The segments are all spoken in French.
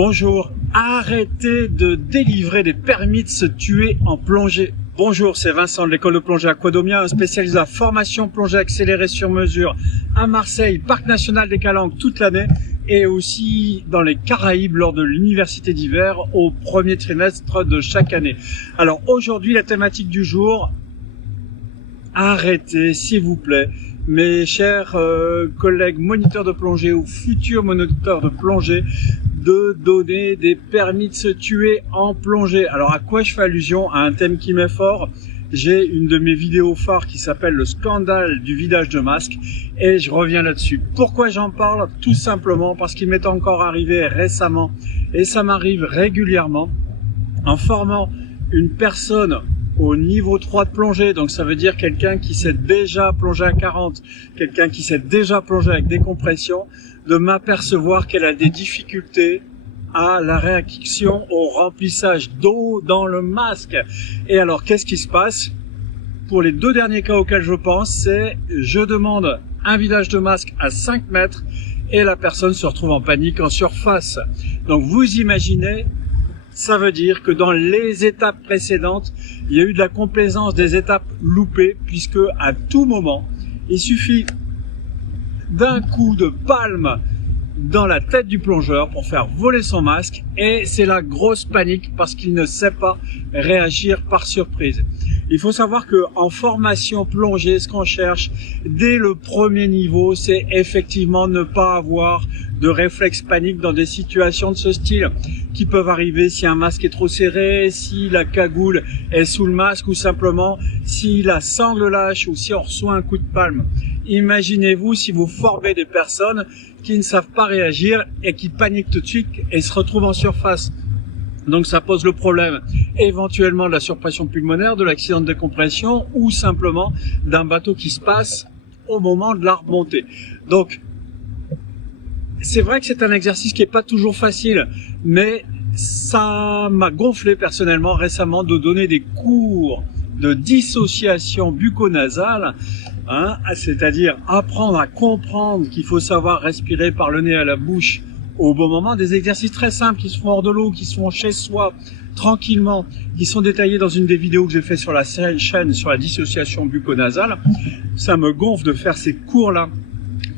Bonjour, arrêtez de délivrer des permis de se tuer en plongée. Bonjour, c'est Vincent de l'école de plongée Aquadomia, un spécialiste de la formation plongée accélérée sur mesure à Marseille, Parc National des Calanques toute l'année et aussi dans les Caraïbes lors de l'université d'hiver au premier trimestre de chaque année. Alors aujourd'hui, la thématique du jour, arrêtez s'il vous plaît, mes chers collègues moniteurs de plongée ou futurs moniteurs de plongée, de donner des permis de se tuer en plongée. Alors à quoi je fais allusion? À un thème qui m'est fort. J'ai une de mes vidéos phares qui s'appelle le scandale du vidage de masque et je reviens là-dessus. Pourquoi j'en parle? Tout simplement parce qu'il m'est encore arrivé récemment et ça m'arrive régulièrement en formant une personne au niveau 3 de plongée, donc ça veut dire quelqu'un qui sait déjà plonger à 40, quelqu'un qui sait déjà plonger avec décompression, de m'apercevoir qu'elle a des difficultés à la réaction au remplissage d'eau dans le masque. Et alors, qu'est-ce qui se passe? Pour les deux derniers cas auxquels je pense, c'est je demande un vidage de masque à 5 mètres et la personne se retrouve en panique en surface. Donc vous imaginez, ça veut dire que dans les étapes précédentes, il y a eu de la complaisance des étapes loupées, puisque à tout moment, il suffit d'un coup de palme dans la tête du plongeur pour faire voler son masque et c'est la grosse panique parce qu'il ne sait pas réagir par surprise. Il faut savoir que en formation plongée, ce qu'on cherche dès le premier niveau, c'est effectivement ne pas avoir de réflexe panique dans des situations de ce style qui peuvent arriver si un masque est trop serré, si la cagoule est sous le masque ou simplement si la sangle lâche ou si on reçoit un coup de palme. Imaginez-vous si vous formez des personnes qui ne savent pas réagir et qui paniquent tout de suite et se retrouvent en surface. Donc ça pose le problème éventuellement de la surpression pulmonaire, de l'accident de décompression ou simplement d'un bateau qui se passe au moment de la remontée. Donc c'est vrai que c'est un exercice qui n'est pas toujours facile, mais ça m'a gonflé personnellement récemment de donner des cours de dissociation bucco-nasale, c'est-à-dire apprendre à comprendre qu'il faut savoir respirer par le nez à la bouche au bon moment, des exercices très simples qui se font hors de l'eau, qui se font chez soi, tranquillement, qui sont détaillés dans une des vidéos que j'ai fait sur la chaîne sur la dissociation bucco-nasale. Ça me gonfle de faire ces cours-là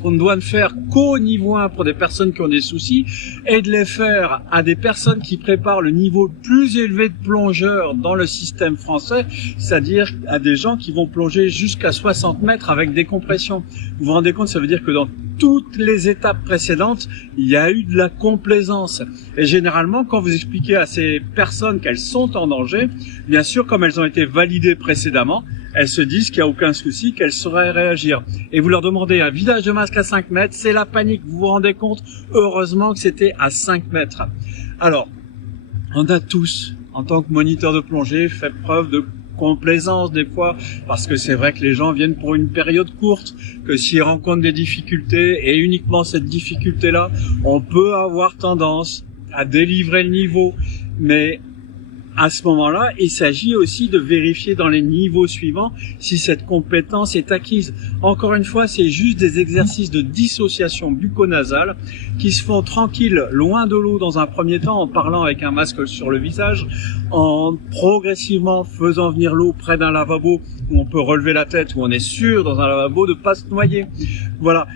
qu'on ne doit ne faire qu'au niveau 1 pour des personnes qui ont des soucis et de les faire à des personnes qui préparent le niveau le plus élevé de plongeurs dans le système français, c'est-à-dire à des gens qui vont plonger jusqu'à 60 mètres avec décompression. Vous vous rendez compte, ça veut dire que dans toutes les étapes précédentes, il y a eu de la complaisance. Et généralement, quand vous expliquez à ces personnes qu'elles sont en danger, bien sûr, comme elles ont été validées précédemment, elles se disent qu'il n'y a aucun souci, qu'elles sauraient réagir. Et vous leur demandez un vidage de masque à 5 mètres, c'est la panique. Vous vous rendez compte? Heureusement que c'était à 5 mètres. Alors, on a tous, en tant que moniteur de plongée, fait preuve de complaisance des fois, parce que c'est vrai que les gens viennent pour une période courte, que s'ils rencontrent des difficultés, et uniquement cette difficulté-là, on peut avoir tendance à délivrer le niveau, mais à ce moment-là, il s'agit aussi de vérifier dans les niveaux suivants si cette compétence est acquise. Encore une fois, c'est juste des exercices de dissociation bucco-nasale qui se font tranquilles, loin de l'eau dans un premier temps, en parlant avec un masque sur le visage, en progressivement faisant venir l'eau près d'un lavabo où on peut relever la tête, où on est sûr dans un lavabo de ne pas se noyer. Voilà.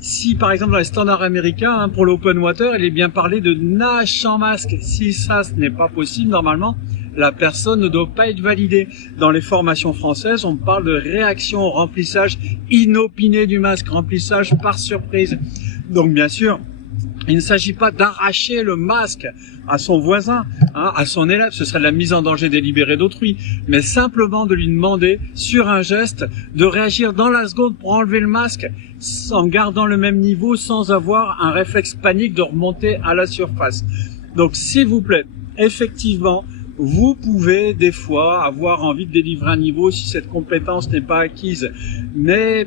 Si par exemple dans les standards américains, pour l'open water, il est bien parlé de nage sans masque. Si ça, ce n'est pas possible, normalement, la personne ne doit pas être validée. Dans les formations françaises, on parle de réaction au remplissage inopiné du masque, remplissage par surprise. Donc bien sûr, il ne s'agit pas d'arracher le masque à son voisin, à son élève, ce serait de la mise en danger délibérée d'autrui, mais simplement de lui demander, sur un geste, de réagir dans la seconde pour enlever le masque, en gardant le même niveau, sans avoir un réflexe panique de remonter à la surface. Donc s'il vous plaît, effectivement, vous pouvez des fois avoir envie de délivrer un niveau si cette compétence n'est pas acquise, mais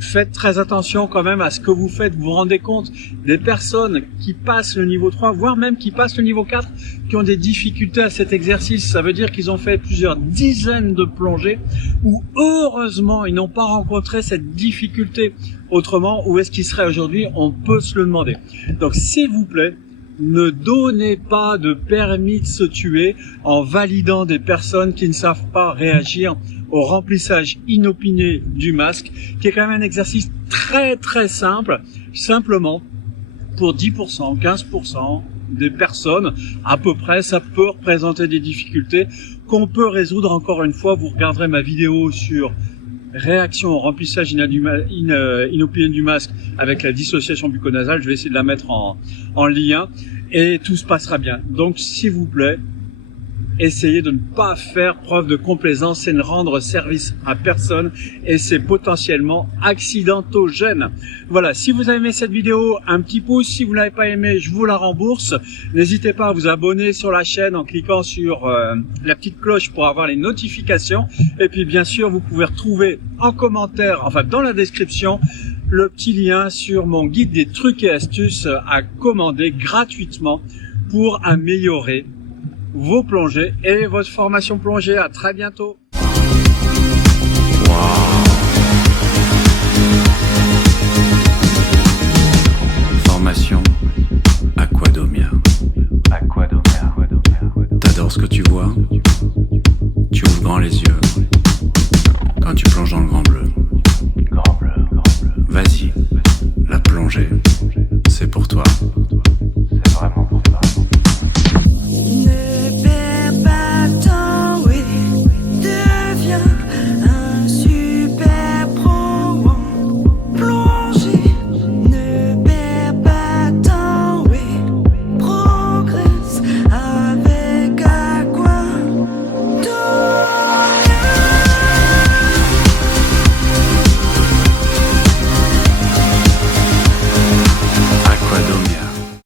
faites très attention quand même à ce que vous faites. Vous vous rendez compte des personnes qui passent le niveau 3, voire même qui passent le niveau 4, qui ont des difficultés à cet exercice. Ça veut dire qu'ils ont fait plusieurs dizaines de plongées où heureusement ils n'ont pas rencontré cette difficulté. Autrement, où est-ce qu'ils seraient aujourd'hui? On peut se le demander. Donc s'il vous plaît, Ne donnez pas de permis de se tuer en validant des personnes qui ne savent pas réagir au remplissage inopiné du masque, qui est quand même un exercice très très simple, simplement pour 10%, 15% des personnes, à peu près, ça peut représenter des difficultés qu'on peut résoudre. Encore une fois, vous regarderez ma vidéo sur réaction au remplissage inopiné du masque avec la dissociation bucco-nasale. Je vais essayer de la mettre en lien et tout se passera bien. Donc, s'il vous plaît, essayez de ne pas faire preuve de complaisance, c'est ne rendre service à personne et c'est potentiellement accidentogène. Voilà, si vous avez aimé cette vidéo, un petit pouce. Si vous ne l'avez pas aimé, je vous la rembourse. N'hésitez pas à vous abonner sur la chaîne en cliquant sur la petite cloche pour avoir les notifications. Et puis bien sûr, vous pouvez retrouver en commentaire, enfin dans la description, le petit lien sur mon guide des trucs et astuces à commander gratuitement pour améliorer vos plongées et votre formation plongée. À très bientôt. Formation